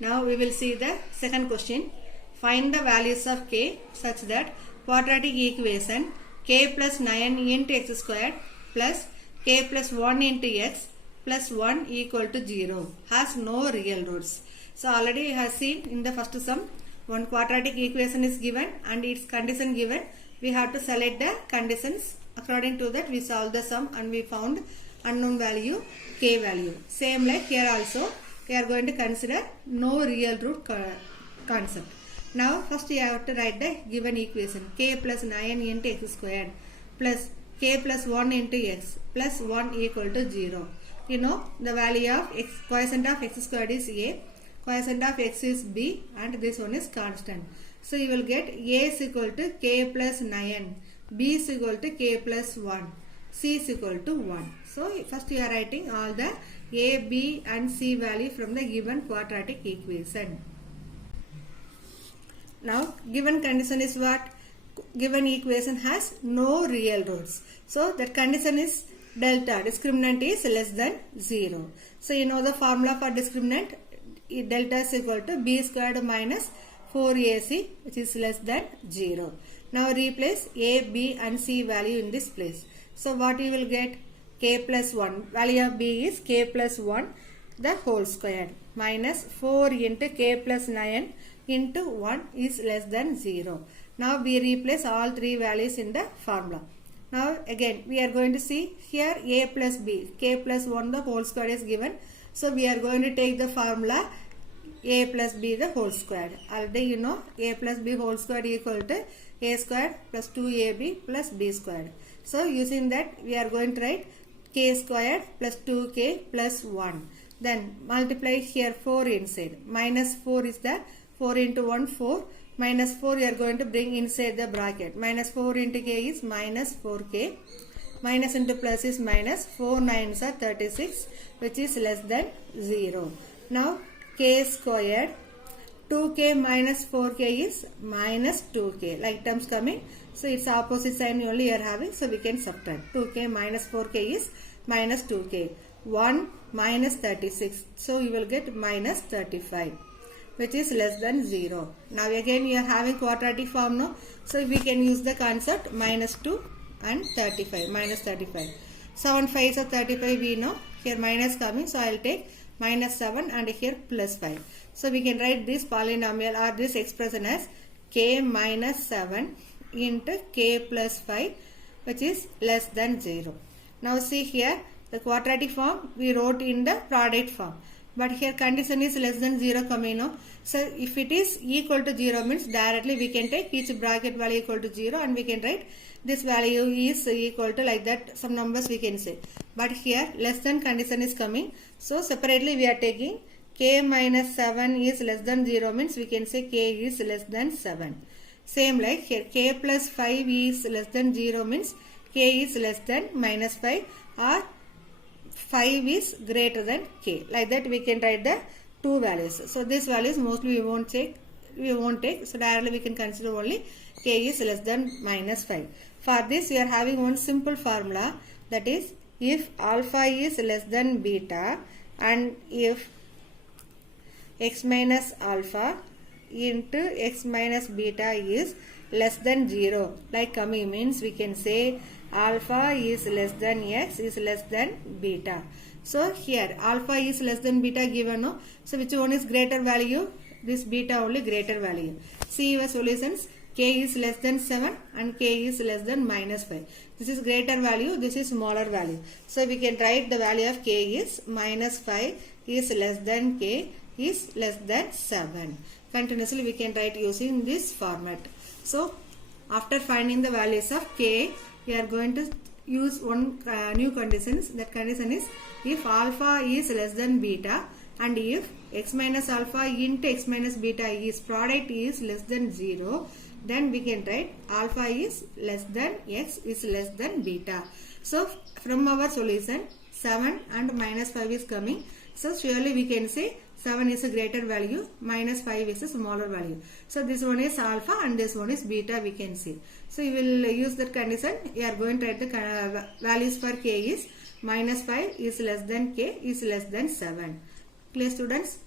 Now we will see the second question. Find the values of k such that quadratic equation k plus 9 into x squared plus k plus 1 into x plus 1 equal to 0 has no real roots. So already we have seen in the first sum, one quadratic equation is given and its condition given. We have to select the conditions. According to that we solve the sum and we found unknown value k value. Same like here also we are going to consider no real root concept. Now first you have to write the given equation k plus 9 into x squared plus k plus 1 into x plus 1 equal to 0. You know the value of x, quotient of x squared is a, quotient of x is b, and this one is constant. So you will get a is equal to k plus 9, b is equal to k plus 1, c is equal to 1. So first you are writing all the a, b and c value from the given quadratic equation. Now given condition is what? Given equation has no real roots. So that condition is delta, discriminant is less than 0. So you know the formula for discriminant, delta is equal to b squared minus 4ac, which is less than 0. Now replace a, b and c value in this place. So what you will get? K plus 1, value of b is k plus 1 the whole square minus 4 into k plus 9 into 1 is less than 0. Now we replace all three values in the formula. Now again we are going to see here a plus b, k plus 1 the whole square is given. So we are going to take the formula a plus b the whole square. Already you know a plus b whole square equal to a squared plus 2ab plus b squared. So using that we are going to write k squared plus 2k plus 1. Then multiply here 4 inside. Minus 4 is the 4 into 1 4. Minus 4 you are going to bring inside the bracket. Minus 4 into k is minus 4k. Minus into plus is minus. 4 9s are 36, which is less than 0. Now k squared 2k minus 4k is minus 2k. Like terms coming. So its opposite sign only you are having. So we can subtract. 2k minus 4k is minus 2k. 1 minus 36. So you will get minus 35, which is less than 0. Now again you are having quadratic form now. So we can use the concept minus 2 and 35. Minus 35. 7 5s are 35 we know. Here minus coming. So I will take minus 7 and here plus 5. So we can write this polynomial or this expression as k minus 7 into k plus 5, which is less than 0. Now see here the quadratic form we wrote in the product form. But here condition is less than 0 coming now. So if it is equal to 0 means directly we can take each bracket value equal to 0 and we can write this value is equal to like that some numbers we can say. But here less than condition is coming. So separately we are taking k minus 7 is less than 0 means we can say k is less than 7. Same like here k plus 5 is less than 0 means k is less than minus 5 or 5 is greater than k. Like that we can write the two values. So these values mostly we won't take. So directly we can consider only k is less than minus 5. For this we are having one simple formula, that is if alpha is less than beta and if x minus alpha into x minus beta is less than 0. Like coming means we can say alpha is less than x is less than beta. So here alpha is less than beta given no. So which one is greater value? This beta only greater value. See your solutions. K is less than 7 and k is less than minus 5. This is greater value, this is smaller value. So we can write the value of k is minus 5 is less than k is less than 7. Continuously we can write using this format. So after finding the values of k, we are going to use one new conditions. That condition is if alpha is less than beta and if x minus alpha into x minus beta is product is less than 0, then we can write alpha is less than x is less than beta. So from our solution 7 and minus 5 is coming. So surely we can say 7 is a greater value, minus 5 is a smaller value. So this one is alpha and this one is beta we can see. So you will use that condition. You are going to write the values for k is minus 5 is less than k is less than 7. Clear students?